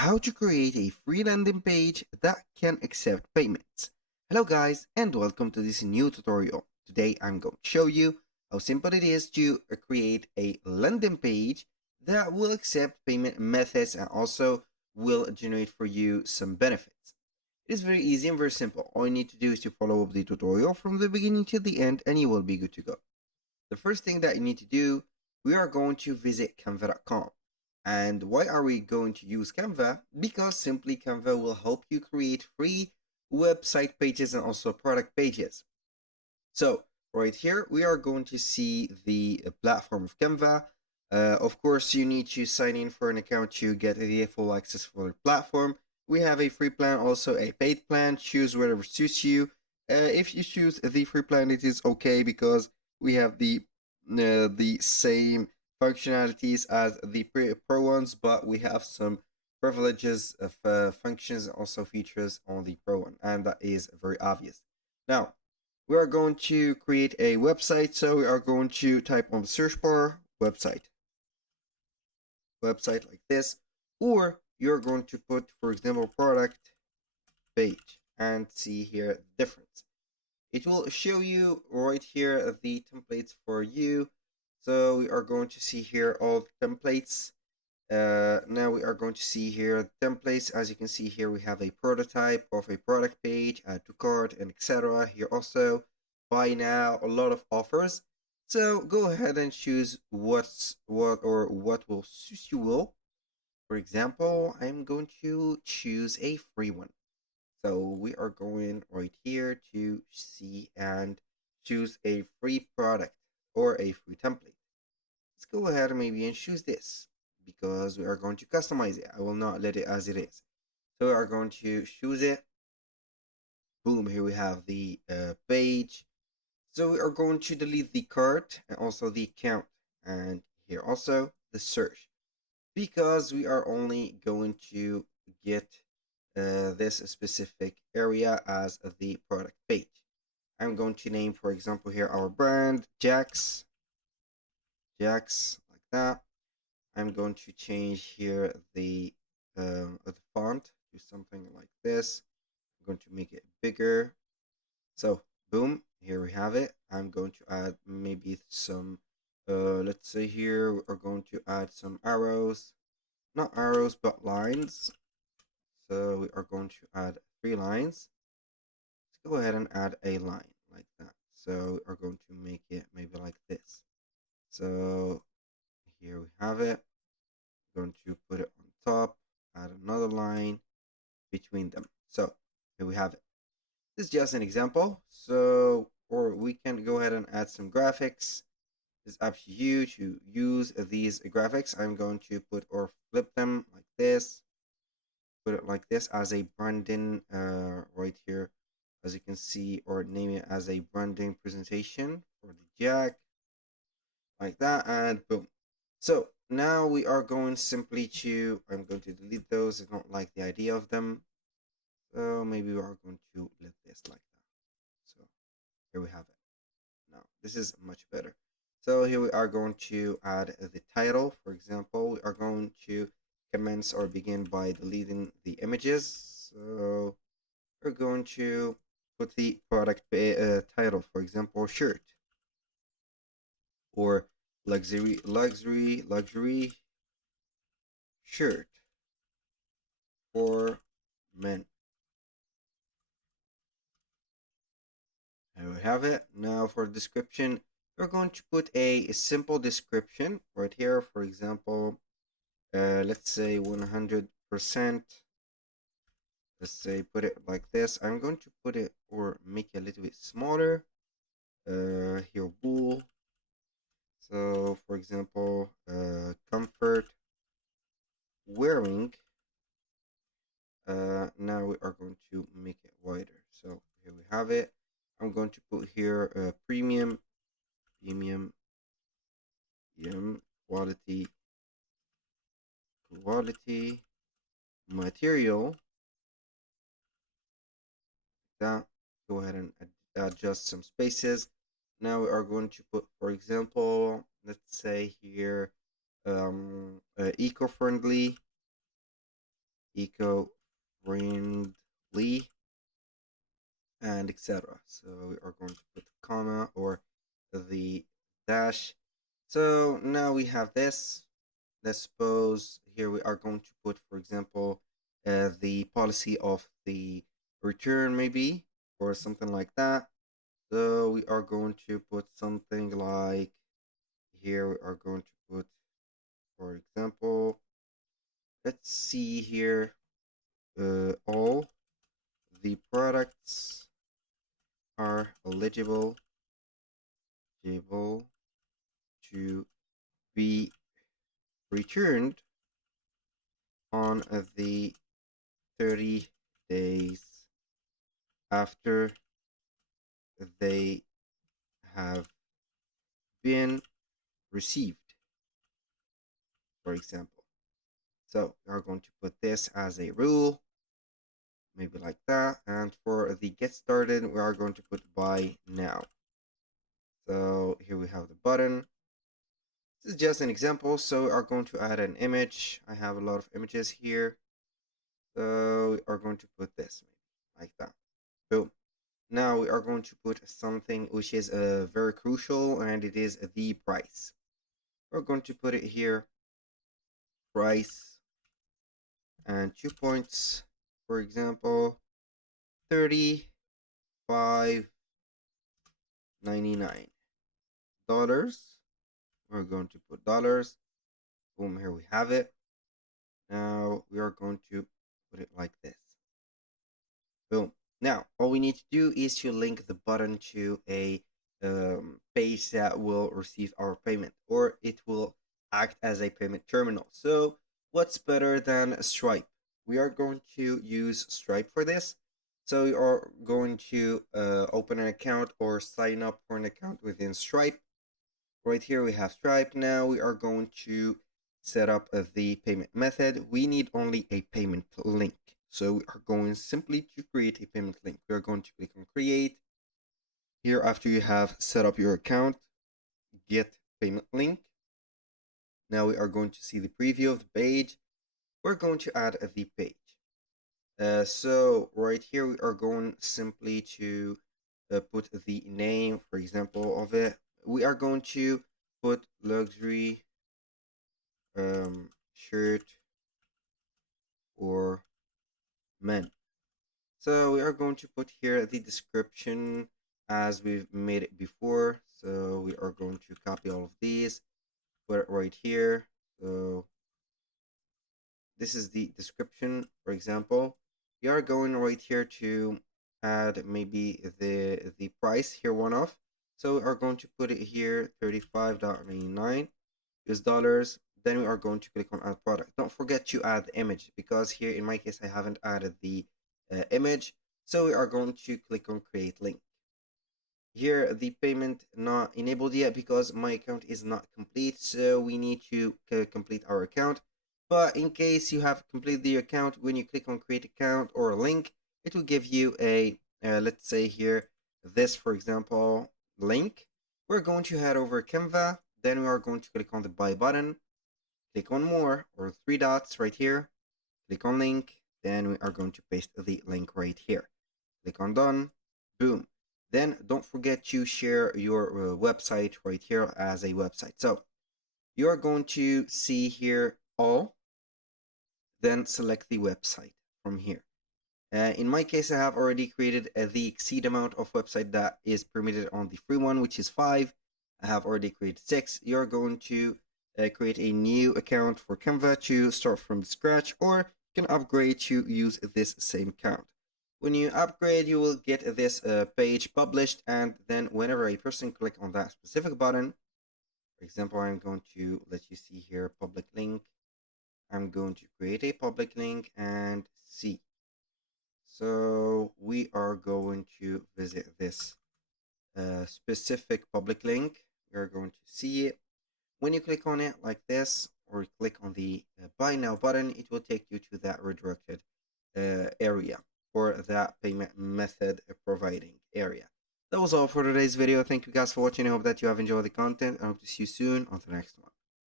how to create a free landing page that can accept payments. Hello guys and welcome to this new tutorial. Today I'm going to show you how simple it is to create a landing page that will accept payment methods and also will generate for you some benefits. It is very easy and very simple. All you need to do is to follow up the tutorial from the beginning to the end and you will be good to go. The first thing that you need to do, we are going to visit canva.com. And why are we going to use Canva? Because simply Canva will help you create free website pages and also product pages. So right here, we are going to see the platform of Canva. Of course, you need to sign in for an account to get the full access for the platform. We have a free plan, also a paid plan. Choose whatever suits you. If you choose the free plan, it is okay because we have the same functionalities as the pro ones, but we have some privileges of functions and also features on the pro one, and that is very obvious. Now, we are going to create a website, so we are going to type on the search bar website like this, or you're going to put, for example, product page and see here the difference. It will show you right here the templates for you. So we are going to see here all the templates. Now we are going to see here templates. As you can see here, we have a prototype of a product page, add to cart, and etc. Here also, buy now, a lot of offers. So go ahead and choose what will suit you well. For example, I'm going to choose a free one. So we are going right here to see and choose a free product or a free template. Let's go ahead and maybe and choose this because we are going to customize it. I will not let it as it is. So we are going to choose it. Boom, here we have the page. So we are going to delete the cart and also the account, and here also the search, because we are only going to get this specific area as the product page. I'm going to name, for example, here our brand Jax like that. I'm going to change here the font to something like this. I'm going to make it bigger. So boom, here we have it. I'm going to add maybe some, let's say here we are going to add some arrows, not arrows, but lines. So we are going to add 3 lines. Let's go ahead and add a line like that. So we are going to make it maybe like this. So here we have it. I'm going to put it on top, add another line between them. So here we have it. This is just an example. So, or we can go ahead and add some graphics. It's up to you to use these graphics. I'm going to put or flip them like this. Put it like this as a branding right here, as you can see, or name it as a branding presentation for the jack like that, and boom. So now we are going simply to, I'm going to delete those. I don't like the idea of them. So maybe we are going to let this like that. So here we have it. Now this is much better. So here we are going to add the title. For example, we are going to commence or begin by deleting the images. So we're going to put the product title, for example, shirt, or luxury shirt for men. Here we have it. Now for description, we're going to put a simple description right here. For example, let's say 100%. Let's say put it like this. I'm going to put it or make it a little bit smaller. Here wool. So for example, comfort wearing. Now we are going to make it wider. So here we have it. I'm going to put here premium quality material. That, go ahead and adjust some spaces. Now we are going to put, for example, let's say here eco-friendly eco-friendly, and etc. So we are going to put comma or the dash. So now we have this. Let's suppose here we are going to put, for example, the policy of the return maybe, or something like that. So we are going to put something like, here we are going to put, for example, let's see here, all the products are eligible to be returned on the 30 days after they have been received, for example. So we are going to put this as a rule, maybe like that. And for the get started, we are going to put buy now. So here we have the button. This is just an example. So we are going to add an image. I have a lot of images here. So we are going to put this like that. Boom. Now we are going to put something which is very crucial, and it is the price. We're going to put it here, price, and 2 points, for example, 35.99 dollars. We're going to put dollars. Boom, here we have it. Now we are going to put it like this. Boom. Now, all we need to do is to link the button to a page that will receive our payment, or it will act as a payment terminal. So what's better than Stripe? We are going to use Stripe for this. So we are going to open an account or sign up for an account within Stripe. Right here we have Stripe. Now we are going to set up the payment method. We need only a payment link. So we are going simply to create a payment link. We are going to click on create. Here, after you have set up your account, get payment link. Now we are going to see the preview of the page. We're going to add the page. So right here, we are going simply to put the name, for example, of it. We are going to put luxury shirt or men. So we are going to put here the description as we've made it before. So we are going to copy all of these, put it right here. So this is the description, for example. We are going right here to add maybe the price here, one off. So we are going to put it here, 35.99 US dollars. Then we are going to click on add product. Don't forget to add the image, because here in my case I haven't added the image. So we are going to click on create link. Here the payment not enabled yet because my account is not complete, so we need to complete our account. But in case you have completed the account, when you click on create account or link, it will give you a let's say here, this, for example, link. We're going to head over Canva. Then we are going to click on the buy button, click on more, or three dots right here, click on link. Then we are going to paste the link right here. Click on done. Boom. Then don't forget to share your website right here as a website. So you are going to see here all, then select the website from here. In my case, I have already created the exceed amount of website that is permitted on the free one, which is 5. I have already created 6. You're going to create a new account for Canva to start from scratch, or you can upgrade to use this same account. When you upgrade, you will get this page published, and then whenever a person click on that specific button, for example, I'm going to let you see here public link. I'm going to create a public link and see. So we are going to visit this specific public link. We're going to see it. When you click on it like this, or click on the buy now button, it will take you to that redirected area, or that payment method providing area. That was all for today's video. Thank you guys for watching. I hope that you have enjoyed the content. I hope to see you soon on the next one.